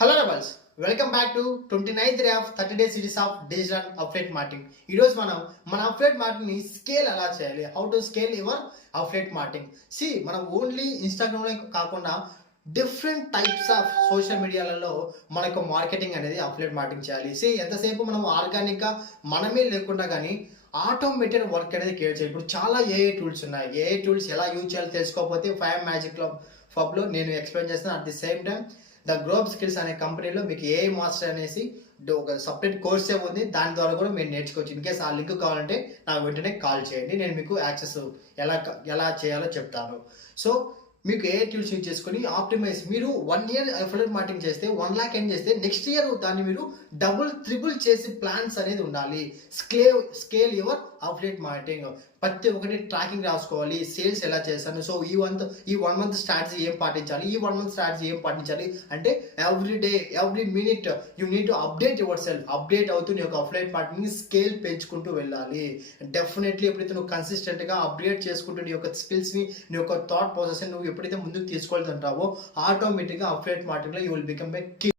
Hello rebels, welcome back to 29th day of 30 days series of digital affiliate marketing. ఈరోజు మనం మన affiliate మార్కెటింగ్ని scale ఎలా చేయాలి, how to scale your affiliate marketing. మనం only ఇన్స్టాగ్రామ్లో కాకుండా డిఫరెంట్ టైప్స్ ఆఫ్ సోషల్ మీడియాలలో మనకు మార్కెటింగ్ అనేది అఫ్లేట్ మార్కెటింగ్ చేయాలి. ఎంతసేపు మనం ఆర్గానిక్గా మనమే లేకుండా కానీ ఆటోమేటెడ్ వర్క్ అనేది క్రియేట్ చేయాలి. ఇప్పుడు చాలా ఏఐ టూల్స్ ఉన్నాయి. ఏఐ టూల్స్ ఎలా యూజ్ చేయాలో తెలుసుకోకపోతే ఫైవ్ మ్యాజిక్ ఫబ్లో నేను ఎక్స్ప్లెయిన్ చేస్తాను. At the same time the గ్రోబ్ స్కిల్స్ అనే కంపెనీలో మీకు ఏఐ మాస్టర్ అనేసి ఒక సపరేట్ కోర్సే ఉంది. దాని ద్వారా కూడా మీరు నేర్చుకోవచ్చు. ఇన్ కేస్ ఆ లింక్ కావాలంటే నాకు వెంటనే కాల్ చేయండి, నేను మీకు యాక్సెస్ ఎలా చేయాలో చెప్తాను. సో మీకు ఏ టూల్స్ యూజ్ చేసుకుని ఆప్టిమైజ్ మీరు 1 year అఫిలియేట్ మార్కెటింగ్ చేస్తే 1 lakh ఎర్న్ చేస్తే నెక్స్ట్ ఇయర్ దాన్ని మీరు డబుల్ త్రిబుల్ చేసి ప్లాన్స్ అనేది ఉండాలి. Scale your affiliate marketing. ప్రతి ఒక్కటి ట్రాకింగ్ రాసుకోవాలి. సేల్స్ ఎలా చేశాను, సో ఈ 1 month స్ట్రాటజీ ఏం పాటించాలి, ఈ 1 month స్ట్రాటజీ ఏం పాటించాలి అంటే every day every minute you need to update your self. Update అవుతూ నీ యొక్క అఫిలియేట్ మార్కెటింగ్ స్కేల్ పెంచుకుంటూ వెళ్ళాలి. డెఫినెట్లీ ఎప్పుడైతే నువ్వు కన్సిస్టెంట్గా అప్డేట్ చేసుకుంటూ నీ యొక్క స్కిల్స్ని, నీ యొక్క థాట్ ప్రాసెస్ని నువ్వు ఎప్పుడైతే ముందుకు తీసుకెళ్తుంటావో ఆటోమేటిక్గా అఫిలియేట్ మార్కెటింగ్లో యూ విల్ బికమ్ ఏ